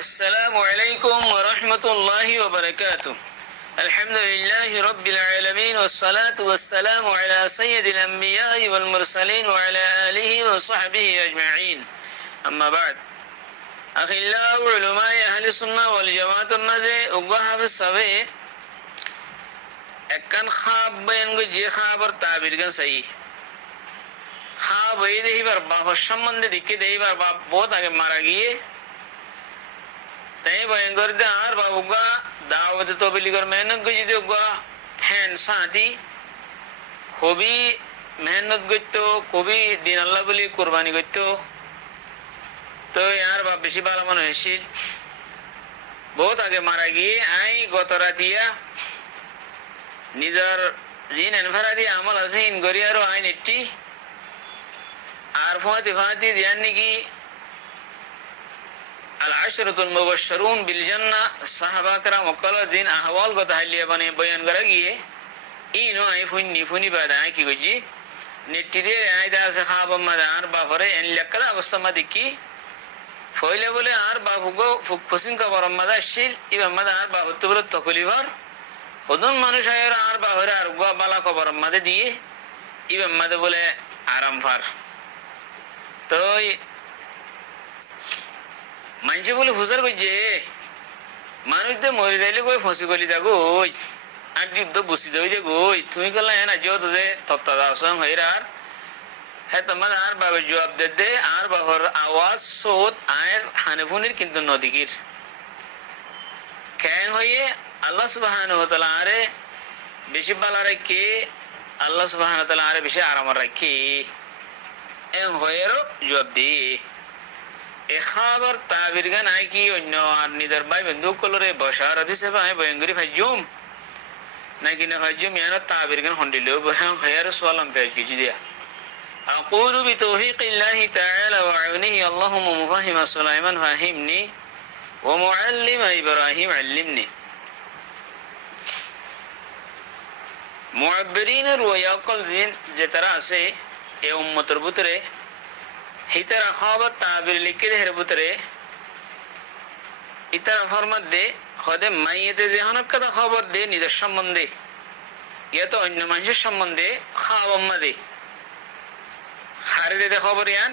السلام عليكم ورحمة الله وبركاته. الحمد لله رب العالمين والصلاة والسلام على سيد الأنبياء والمرسلين وعلى آله وصحبه أجمعين. أما بعد، أخلاء علماء أهل السنة والجماعة المذي أقوها بالصبي أكن خواب بينغو جي خابر تعبير كان صحيح خواب يده بربا والشمن دكي ده بربا बहुत आगे मारा गया তাই ভয়ঙ্কর দে আর বাবুগা দাওয়াত তবলিগর মেহনত গজি দেগা হ্যান সাথী খুবই মেহনত করতো খুবই দিন আল্লাহ বলি কুরবানি করতো তো यार বাপ বেশি ভালো মনে হয়েছিল বহুত আগে মারা গিয়ে আই গত রাতিয়া নিজের জিন এনফারাদি আমল আছে ইন গরিয়ারও আইন এটি আর ফাতি ধ্যান নাকি العشرة المبشرون بالجنة صحابة کرام وقال دين أحوال کو تحلیہ بنے بیان کرا گئے اینو آئی فنی بعد آئی کی گجی نیتی دے آئی دا سے خواب مدار بافرے ان لکلا بستما دکی فویلے بولے آر بافو فسن کا برم مدار شیل ایبا مدار بافو تبرت تکلی بار خودن منوش آئیر آر بافرے آرگوا بالا کو برم مدار دیئے ایبا مدار بولے آرام فار تو মানছে বলে ফুসার কইছে মানুষ তো মরে যাইলে কই ফসি গলি দা গই আর যুদ্ধ বসি দই দে গই তুমি কলা না যে তোদের তত্তা দাসম হইরার হ্যাঁ তোমার আর বাবা জবাব দে আর বাবার আওয়াজ সোত আয়ের হানেফুনির কিন্তু নদীগির কেন হইয়ে আল্লাহ সুবহানাহু ওয়া তাআলা আরে বেশি ভালো রাখে আল্লাহ সুবহানাহু ওয়া তাআলা আরে বেশি আরাম রাখে এম হইয়েরও জবাব দি খাবার তাবির গান আই কি অন্য আর নিদার ভাই বন্ধু কলরে বসার দিছে ভাই বয়ঙ্গরি ফাজুম নাকি না ফাজুম ইয়ার তাবির গান হন্ডিলো বহান খায়ার সালাম পেশ কি দিয়া اقول بتوفيق الله تعالى وعونه اللهم مفهم سليمان فهمني ومعلم ابراهيم علمني মুআব্বিরিন রওয়ায়াকল দিন যে তারা আছে এই উম্মতের ভিতরে হিতার খাবার তাবির লিখে দে হেরবুতরে ইতার ফরমাত দে খদে মাইয়েতে যে হনক কথা খবর দে নিজের সম্বন্ধে ইয়া তো অন্য মানুষের সম্বন্ধে খাওয়াম্মা দে খারিদে খবর ইয়ান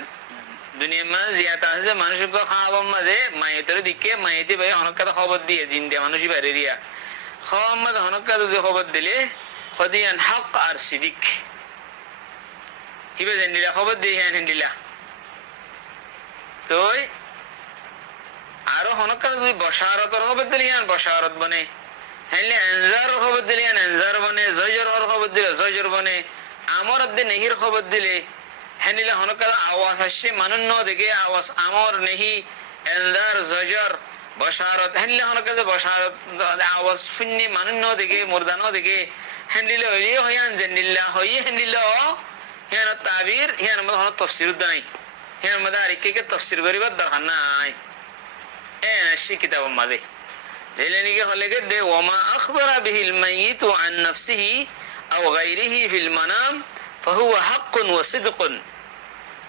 দুনিয়ার মানুষ জিয়াতা আছে মানুষের খাওয়াম্মা দে মাইয়েতের দিকে মাইয়েতে ভাই হনক কথা খবর দিয়ে জিন্দে মানুষই বাইরে দিয়া খাওয়াম্মা দে হনক কথা যদি খবর দিলে খদিয়ান হক আর সিদিক হিবে জেন্দিলা খবর দিয়ে হ্যান হিন্দিলা তো আরো হনকাল যদি বশারতর খবর দিলিয়ান বশারত বনে হলে আনজার খবর দিলিয়ান আনজার বনে জয়জর খবর দিলে জয়জর বনে আমর আদে নেহির খবর দিলে হলে হনকাল আওয়াজ আসে মানুন ন দেখে আওয়াজ আমর নেহি আনজার জয়জর বশারত হলে হনকাল বশারত আওয়াজ ফুন্নি মানুন ন দেখে মুরদান দেখে হলে হইয়ে হইয়ান জান্নিল্লাহ হইয়ে হলে হিয়ান তাবির হিয়ান মত তাফসীর দাই هنا مدارك كي تفسير غريبة دخلناي شي كتاب ماذا لأنني قال لك وما أخبر به الميت عن نفسه أو غيره في المنام فهو حق وصدق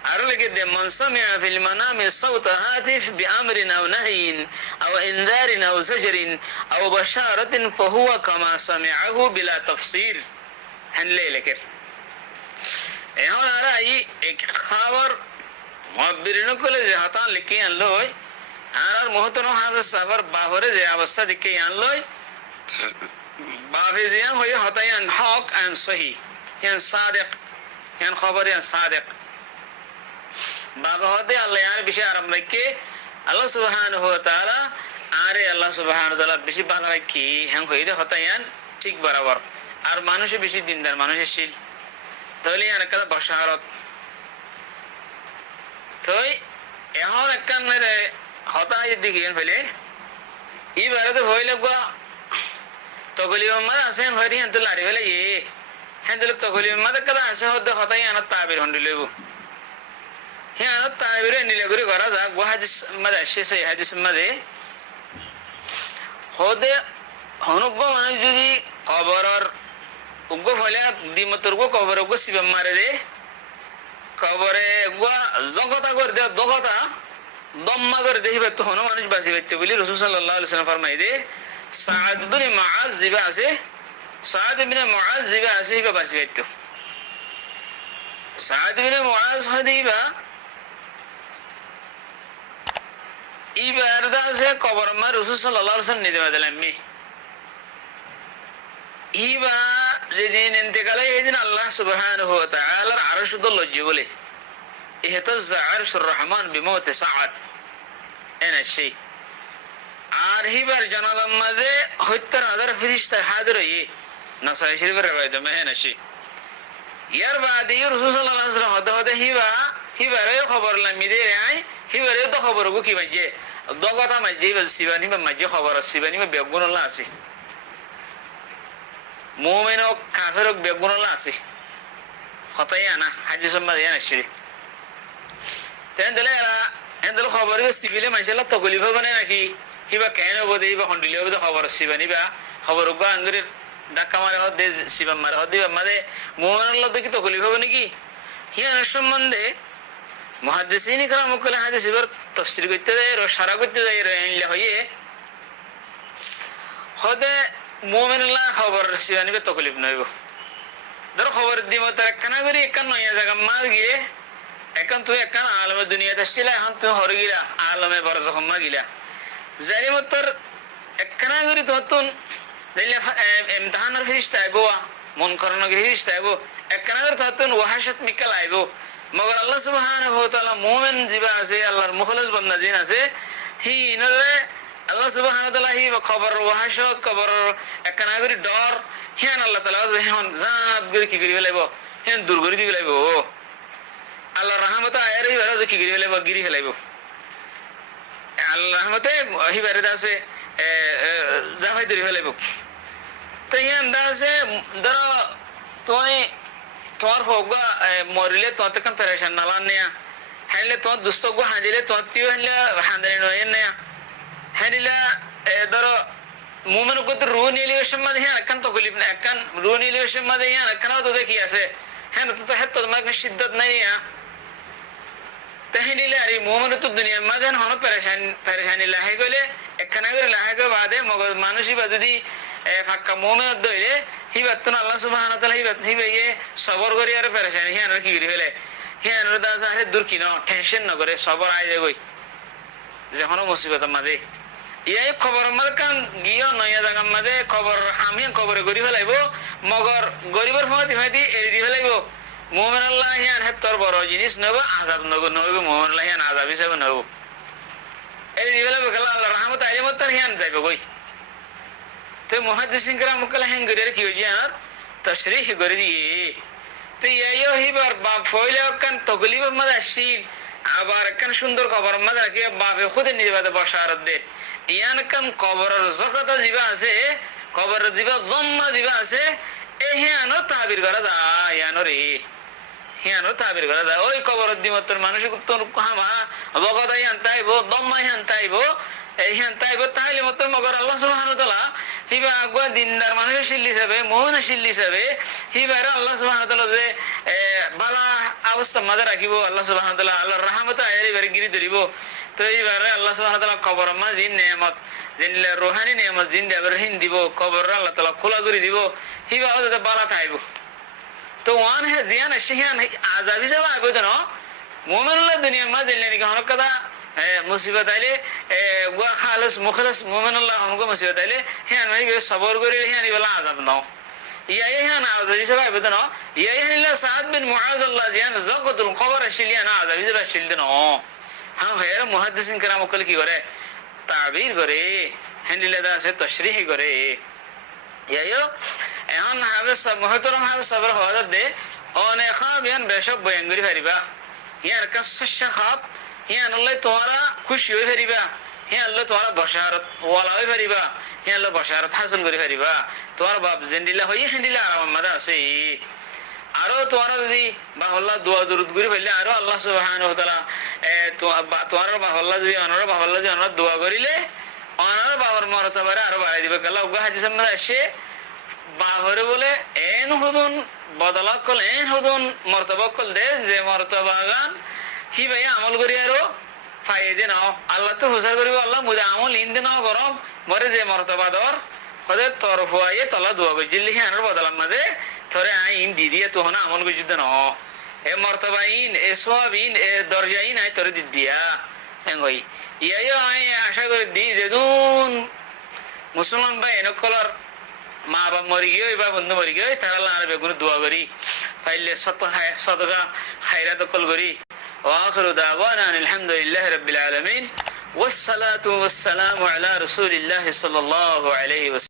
أرلك من سمع في المنام صوت هاتف بأمر أو نهي أو إنذار أو زجر أو بشارة فهو كما سمعه بلا تفسير هن ليلك هنا رأي خبر মুআব্বিরিন কলে যে হাতান লিখে আনলই আর মুহতারাম হাফেজ সাহেবের বাহরে যে অবস্থা দিকে আনলই বাফে জিয়া হয়ে হতায়ান হক এন্ড সহি ইয়ান সাদিক ইয়ান খবর ইয়ান সাদিক বাবা হতে আল্লাহ আর বেশি আরাম রাখে আল্লাহ সুবহানাহু ওয়া তাআলা আরে আল্লাহ সুবহানাহু ওয়া তাআলা বেশি ভালো রাখি হ্যাঁ হইতে হতায়ান ঠিক বরাবর আর মানুষে বেশি দিনদার মানুষের শিল তাহলে ইয়ান একটা বশারত তো এখন একখান হতায় দিকে হইলে এইবারে তো হইলে তকলি মাদ আছে হইরি হেন তো লাড়ি ফেলে হেন তো তকলি মাদ কাদা আছে হতে হতাই আনার তাবির হন্ডি লইব হ্যাঁ আনার তাবির নিলে করে করা যাক গো হাদিস মাদে শেষ হয় হাদিস মাদে হতে হনুগ্য মানুষ যদি কবরের উগ্র ফলে দিমতর গো কবর উগ্র শিবে মারে রে কবরে জগতা করে দেয় দগতা দম্মা করে দেখিবে তো হনো মানুষ বাঁচি পাইতে বলি রাসূল সাল্লাল্লাহু আলাইহি ওয়াসাল্লাম ফরমাই দে সাদ ইবনে মুআজ জিবা আছে সাদ ইবনে মুআজ জিবা আছে হিবা বাঁচি পাইতো সাদ ইবনে মুআজ হদিবা ইবারদা আছে কবর মা রাসূল সাল্লাল্লাহু আলাইহি ওয়াসাল্লাম নিতে বাদলাম মি ইবা যেদিন ইন্তেকালে এদিন আল্লাহ সুবহানাহু ওয়া তাআলার আরশ দল্লজ বলে ইহতাজ আরশুর রহমান বিমৌতি সাআদ এনা সেই আর হিবার জানাজার মাঝে ৭০,০০০ ফেরেশতা হাজির হয়ে নাসাই শরীফের রওয়ায়াত মেহেনা সেই ইয়ার বাদে রাসূল সাল্লাল্লাহু আলাইহি ওয়াসাল্লাম হতে হিবারে খবর লামি দে আই হিবারে তো খবর গো কি মাঝে দগতা মাঝে সিবানি মাঝে খবর সিবানি বেগুন আল্লাহ আছে মুমিন ও কাফের বেগুন আল্লাহ আছে হতাই আনা হাদিস মাঝে এনা সেই তেন দিলে এন্দল খবর সিভিলে মাইশাল্লাহ তকলিফ হবে নাকি হিবা কেন বদে হিবা হন্ডিলে হবে খবর সিবানি বা খবর গো আঙ্গুরের ধাক্কা মারে হদ সিবা মারে হদ দিবা মাঝে মুমিনুল্লাহ দেখি তকলিফ হবে নাকি হিয়ার সম্বন্ধে মুহাদ্দিসিন ইকরাম কল হাদিস এর তাফসীর করতে যায় আর সারা করতে যায় এনলে হইয়ে হদে মুমিনুল্লাহ খবর সিবানি বে তকলিফ নইব ধর খবর দিমত একখানা করি একখান নয়া জায়গা মার গিয়ে এখন তুই একখান আলমে দুনিয়াতে আসছিলা এখন তুমি হরে গিলা আলমে বরজখম্মা গিলা জানি মতর একখানা করি তখন ইমতিহানের ফেরেশতা আইবো মন করানোর ফেরেশতা আইবো একখানা করে তখন ওয়াহাশত মিকাল আইবো মগর আল্লাহ সুবহানাহু ওয়া তাআলা মুমিন জিবা আছে আল্লাহর মুখলিস বান্দা জিন আছে হি নরে আল্লাহ সুবহানাহু ওয়া তাআলা হি খবর ওয়াহাশত খবর একখানা করে ডর হিয়ান আল্লাহ তাআলা হন জাত করে কি করি ফেলাইবো হিয়ান দূর করে দিবি লাইবো আল্লাহর রহমত আয়ারই বেরো কি গিরি ফেলাইব গিরি ফেলাইব আল্লাহর রহমতে হিবারে দাসে জাফাই দূরি ফেলাইব তো ইয়ান দাসে ধরো তুমি তোমার হোক মরিলে তোমার তখন পেরেশান নালান নেয়া হাইলে তোমার দুস্থ গো হাঁদিলে তোমার তিও হাইলে হাঁদানি নয় নেয়া হাইলে ধরো মুমিন কত রু নিলিবেশন মাঝে হ্যাঁ একখান তকলিফ না একখান রু নিলিবেশন মাঝে হ্যাঁ একখানাও তো দেখি আছে হ্যাঁ তো হ্যাঁ তোমার সিদ্ধত নাই তাহিলে আরে মুমিন তো দুনিয়ার মাঝে হন পেরেশানি লাহে গেলে একখানা করে লাহে গে বাদে মগজ মানুষই বা যদি ফাক্কা মুমিন দইলে হিবাত তো আল্লাহ সুবহানাহু ওয়া তাআলা হিবাইয়ে সবর করি আর পেরেশানি হিয়ান কি করি ফেলে হিয়ান দাস আরে দূর কি না টেনশন না করে সবর আই যাই যখন মুসিবত মাঝে ইয়াই খবর মার কান গিয়া নয়া জায়গা মাঝে খবর আমি খবরে করি ফেলাইব মগর গরিবের ফাঁতি এড়ি দি ফেলাইব মুমিন আল্লাহ হিয়ান হেতর বড় জিনিস নব আযাব নব মুমিন আল্লাহ হিয়ান আযাব হিসাবে নব এই দিবেলে বকলা আল্লাহর রহমত আইলে মত হিয়ান যাইবে কই তো মুহাদ্দিসিন کرام কল হেন গরে কি হই আর তশরীহ করে দিয়ে তো ইয়াইও হিবার বাপ ফয়লে কান তকলিফ মত আসিল আবার কান সুন্দর খবর মত রাখি বাপে খুদ নিবাদে বশারত দে ইয়ান কান কবরের জগত জিবা আছে কবর দিবা দম্মা দিবা আছে এ হিয়ানো তাবির করা দা ইয়ানো রে হিয়ানো তাবির করা দা ওই কবর দিমতর মানুষ তোর হামা জগত ইয়ান তাইবো দম্মা ইয়ান তাইবো এই হিয়ান তাইবো তাইলে মত মগর আল্লাহ সুবহানাহু ওয়া তাআলা হিবা আগা দিনদার মানুষ শিল্লি যাবে মোহন শিল্লি যাবে হিবার আল্লাহ সুবহানাহু ওয়া তাআলা যে বালা অবস্থা মাঝে রাখিব আল্লাহ সুবহানাহু ওয়া তাআলা আল্লাহর রহমত আয়ারি বারে গিরি ধরিব তো এইবারে আল্লাহ সুবহানাহু ওয়া তাআলা কবর মা জিন নেয়ামত জিনলে রূহানি নেয়ামত জিন দেবার হিন দিব কবর আল্লাহ তাআলা খোলা করে দিব হিবা ওতে বালা থাইব তো ওয়ান হে দিয়ান শিহান আযাবি যাবা আবেদন মুমিনুল্লাহ দুনিয়া মা দিলে নি কোন কথা মুসিবত আইলে ওয়া খালিস মুখলিস মুমিনুল্লাহ हमको মুসিবত আইলে হিয়ান ভাই সবর করে হিয়ানি বলা আযাব নাও ইয়াই হিয়ান আযাবি যাবা আবেদন ইয়াই হিলা সাদ বিন মুআজ আল্লাহ জিয়ান যাকাতুল কবর শিলিয়ানা আযাবি যাবা শিলদেন হ্যাঁ হের মুহাদ্দিসিন کرام কল কি করে তাবির করে হেন্দিলে দাসে তশরীহ করে ইয়াইও এখন হাবেস মুহতরম হাবেস সবর হওয়া দে অনেক খাবিয়ান বেশক বয়াঙ্গরি ফারিবা ইয়ার কাছ শাখাত হিয়ান আল্লাহ তোরা খুশি হই ফারিবা হিয়ান আল্লাহ তোরা বশারত ওয়ালা হই ফারিবা হিয়ান আল্লাহ বশারত হাসিল করি ফারিবা তোর বাপ জিন্দিলা হই হেন্দিলা আরাম মাদা আছে আরো তোরা যদি বাহল্লা দোয়া দরুদ করি ফেললে আরো আল্লাহ সুবহানাহু ওয়া তাআলা তোর বাহল্লা যদি অনর বাহল্লা যদি অনর দোয়া করিলে অনর বাবার মর্তবারে আরো বাড়াই দিবে কাল্লা উগা হাদিস আমরা আসে বাহরে বলে এন হুদুন বদলা কল এন হুদুন মর্তবা কল দে যে মর্তবা গান হি ভাই আমল করি আরো ফাইদে নাও আল্লাহ তো হুসার করিব আল্লাহ মুদে আমল ইন্দে নাও গরম মরে যে মর্তবাদর হদে তরফ হয়ে তলা দোয়া করি জিল্লি হ্যাঁ বদলাম না দে থরে আই ইন দি দিয়ে তো হনা আমল গজুদে ন এ মর্তবা in a swab in a দরজা ইন আই তোরে দি দিয়া হ্যাঁ ভাই ইয়াইও আই আশা করি দি যেদুন মুসলমান ভাই এনকলর মা বাপ মরি গিয়ে বা বন্ধু মরি গিয়ে তারা আর বেগুন দোয়া করি ফাইলে সদকা খায়রা দখল করি وآخر دعوانا أن الحمد لله رب العالمين والصلاة والسلام على رسول الله صلى الله عليه وسلم